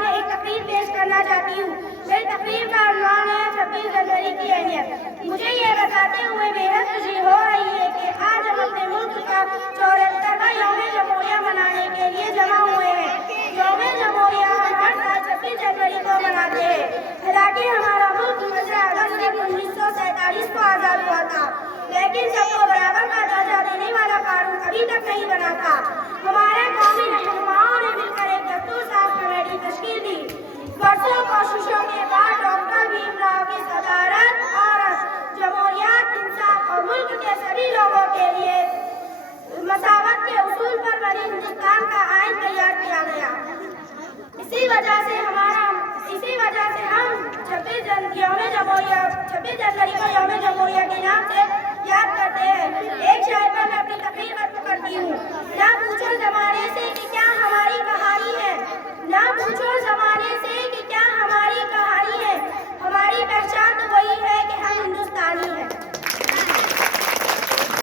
سامنے ایک تقریر پیش کرنا چاہتی ہوں. میری تقریر کا عنوان ہے 26 جنوری کی اہمیت. مجھے یہ بتاتے ہوئے بے حد خوشی ہو رہی ہے کہ آج ہم اپنے ملک کا 74واں یوم جمہوریہ منانے کے لیے جمع ہوئے ہیں. یوم جمہوریہ ہم ہر سال 26 جنوری کو مناتے ہیں. حالانکہ ہمارا ملک 15 اگست 1947 کو آزاد ہوا تھا، لیکن سب کو برابر کا درجہ دینے والا قانون ابھی تک نہیں بنا تھا. ہمارے قومی رہنماؤں نے مل کر ایک دستور ساز کمیٹی تشکیل دی. برسوں کوششوں کے بعد ڈاکٹر بھیم راؤ کی صدارت اور جمہوریت، انصاف اور ملک کے سبھی لوگوں کے لیے مساوات کے اصول پر مبنی ہندوستان کا آئین تیار کیا گیا. اسی وجہ سے ہم 26 جنوری کو یوم جمہوریہ کے نام سے یاد کرتے ہیں. ایک شہر پر میں اپنی